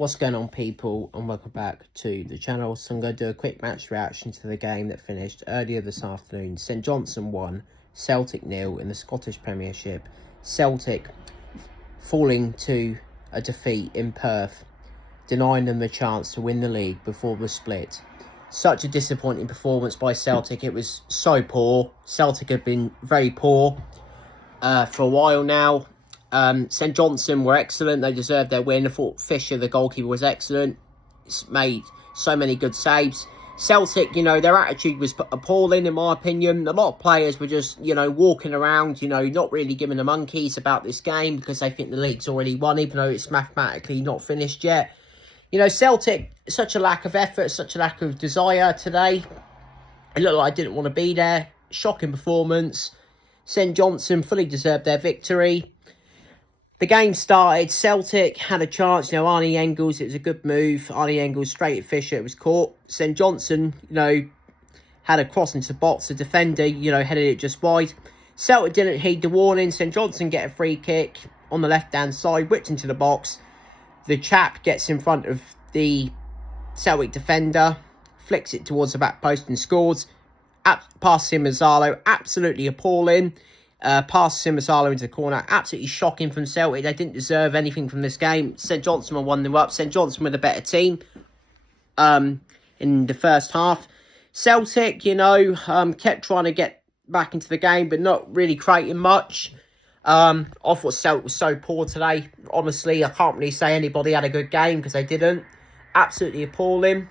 What's going on, people, and welcome back to the channel. So I'm going to do a quick match reaction to the game that finished earlier this afternoon. St Johnstone 1, Celtic 0 in the Scottish Premiership. Celtic falling to a defeat in Perth, denying them the chance to win the league before the split. Such a disappointing performance by Celtic. It was so poor. Celtic had been very poor for a while now. St Johnstone were excellent. They deserved their win. I thought Fisher, the goalkeeper, was excellent. It's made so many good saves. Celtic, their attitude was appalling, in my opinion. A lot of players were just, walking around, not really giving the monkeys about this game because they think the league's already won, even though it's mathematically not finished yet. Celtic, such a lack of effort, such a lack of desire today. It looked like I didn't want to be there. Shocking performance. St Johnstone fully deserved their victory. The game started, Celtic had a chance, Arnie Engels, it was a good move. Arnie Engels straight at Fisher, it was caught. St Johnstone, had a cross into the box. The defender, headed it just wide. Celtic didn't heed the warning. St Johnstone get a free kick on the left-hand side, whipped into the box. The chap gets in front of the Celtic defender, flicks it towards the back post and scores. Past Simazalo, absolutely appalling. Past Simazalo into the corner, absolutely shocking from Celtic. They didn't deserve anything from this game. St Johnstone were 1-0 up. St Johnstone were the better team in the first half. Celtic, kept trying to get back into the game, but not really creating much. I thought Celtic was so poor today. Honestly, I can't really say anybody had a good game because they didn't. Absolutely appalling.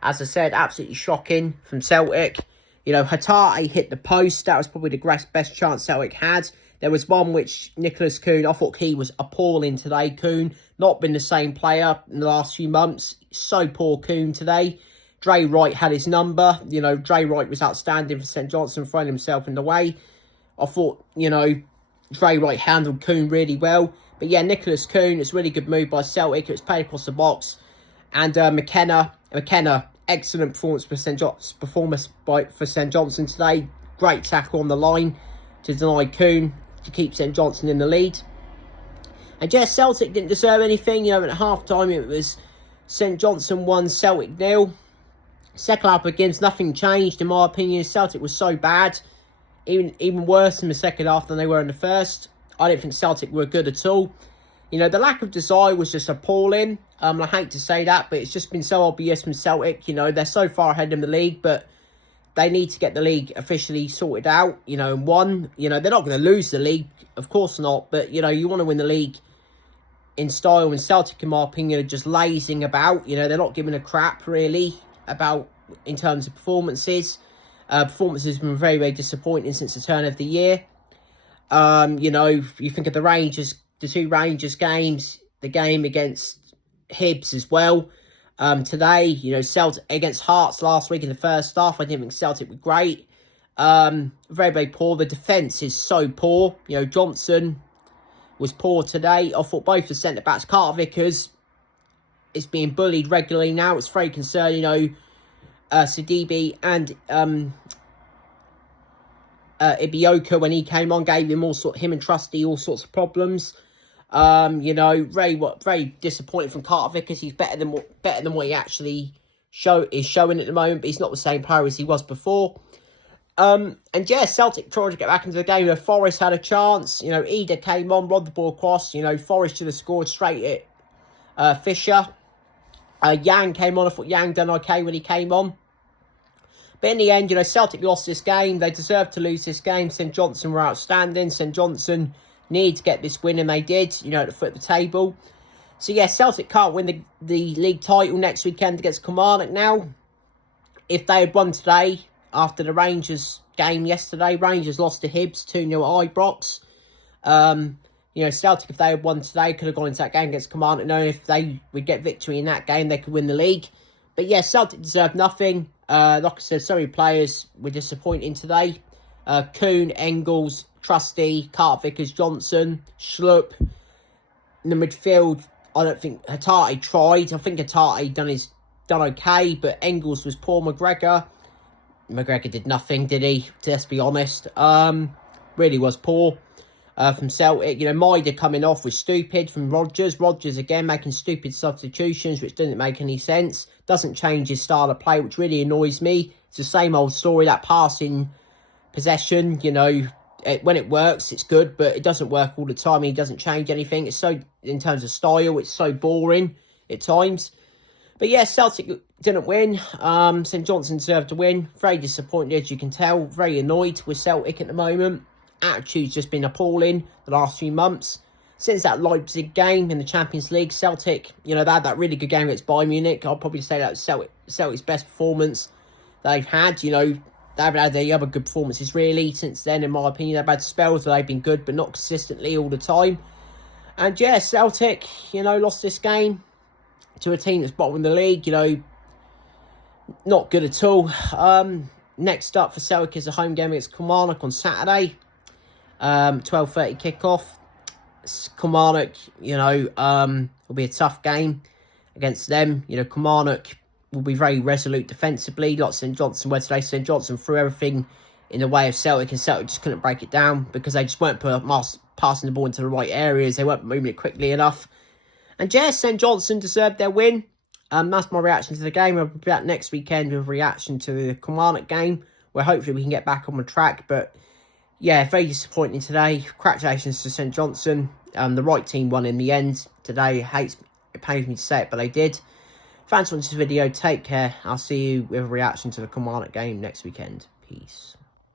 As I said, absolutely shocking from Celtic. Hatate hit the post. That was probably the best chance Celtic had. There was one which Nicholas Kuhn, I thought he was appalling today. Kuhn, not been the same player in the last few months. So poor Kuhn today. Dre Wright had his number. Dre Wright was outstanding for St Johnstone, throwing himself in the way. I thought, Dre Wright handled Kuhn really well. But yeah, Nicholas Kuhn, it's a really good move by Celtic. It was played across the box. And McKenna, excellent performance for St Johnstone today. Great tackle on the line to deny Kuhn to keep St Johnstone in the lead. And yeah, Celtic didn't deserve anything. At half-time it was St Johnstone 1, Celtic 0. Second half begins, nothing changed in my opinion. Celtic was so bad, even worse in the second half than they were in the first. I don't think Celtic were good at all. The lack of desire was just appalling. I hate to say that, but it's just been so obvious from Celtic. They're so far ahead in the league, but they need to get the league officially sorted out, and won. They're not going to lose the league, of course not, but, you want to win the league in style. And Celtic, in my opinion, are just lazing about. They're not giving a crap, really, about in terms of performances. Performances have been very, very disappointing since the turn of the year. You think of the Rangers, the two Rangers games, the game against Hibs as well. Today, Celtic against Hearts last week in the first half, I didn't think Celtic were great. Very, very poor. The defence is so poor. Johnstone was poor today. I thought both the centre-backs, Carter Vickers is being bullied regularly now. It's very concerning, Sidibe and Ibioka, when he came on, gave him him and Trusty all sorts of problems. Very disappointing from Carter Vickers. He's better than what he actually is showing at the moment, but he's not the same player as he was before. And yeah, Celtic tried to get back into the game. Forrest had a chance. Eder came on, robbed the ball across. Forrest should have scored straight at Fisher. Yang came on. I thought Yang done okay when he came on. But in the end, Celtic lost this game. They deserved to lose this game. St Johnstone were outstanding. St Johnstone need to get this win, and they did, at the foot of the table. So yeah, Celtic can't win the league title next weekend against Kilmarnock now. If they had won today, after the Rangers game yesterday, Rangers lost to Hibs 2-0 at Ibrox. Celtic, if they had won today, could have gone into that game against Kilmarnock, knowing if they would get victory in that game, they could win the league. But yeah, Celtic deserved nothing. Like I said, so many players were disappointing today. Kuhn, Engels, Trusty, Carter Vickers, Johnson, Schlupp. In the midfield, I don't think Hatate tried. I think Hatate done okay, but Engels was poor. McGregor did nothing, did he? Let's be honest. Really was poor. from Celtic. You know, Maida coming off was stupid from Rodgers. Rodgers, again, making stupid substitutions, which doesn't make any sense. Doesn't change his style of play, which really annoys me. It's the same old story, that passing possession, you know, when it works, it's good, but it doesn't work all the time. He doesn't change anything. It's so, in terms of style, it's so boring at times. But yeah, Celtic didn't win. St Johnstone deserved to win. Very disappointed, as you can tell. Very annoyed with Celtic at the moment. Attitude's just been appalling the last few months. Since that Leipzig game in the Champions League, Celtic, you know, they had that really good game against Bayern Munich. I'll probably say that was Celtic's best performance they've had. You know, they haven't had any other good performances, really, since then, in my opinion. They've had spells where they've been good, but not consistently all the time. And yeah, Celtic, you know, lost this game to a team that's bottom of the league, you know, not good at all. Next up for Celtic is a home game against Kilmarnock on Saturday. 12:30 kickoff. Kilmarnock, you know, will be a tough game against them. You know, Kilmarnock will be very resolute defensively, like St Johnstone were today. St Johnstone threw everything in the way of Celtic, and Celtic just couldn't break it down because they just weren't passing the ball into the right areas. They weren't moving it quickly enough. And yeah, St Johnstone deserved their win. That's my reaction to the game. I'll be back next weekend with a reaction to the Kilmarnock game, where hopefully we can get back on the track. But yeah, very disappointing today. Congratulations to St Johnstone. The right team won in the end today. It pains me to say it, but they did. Thanks for watching this video. Take care. I'll see you with a reaction to the Kilmarnock game next weekend. Peace.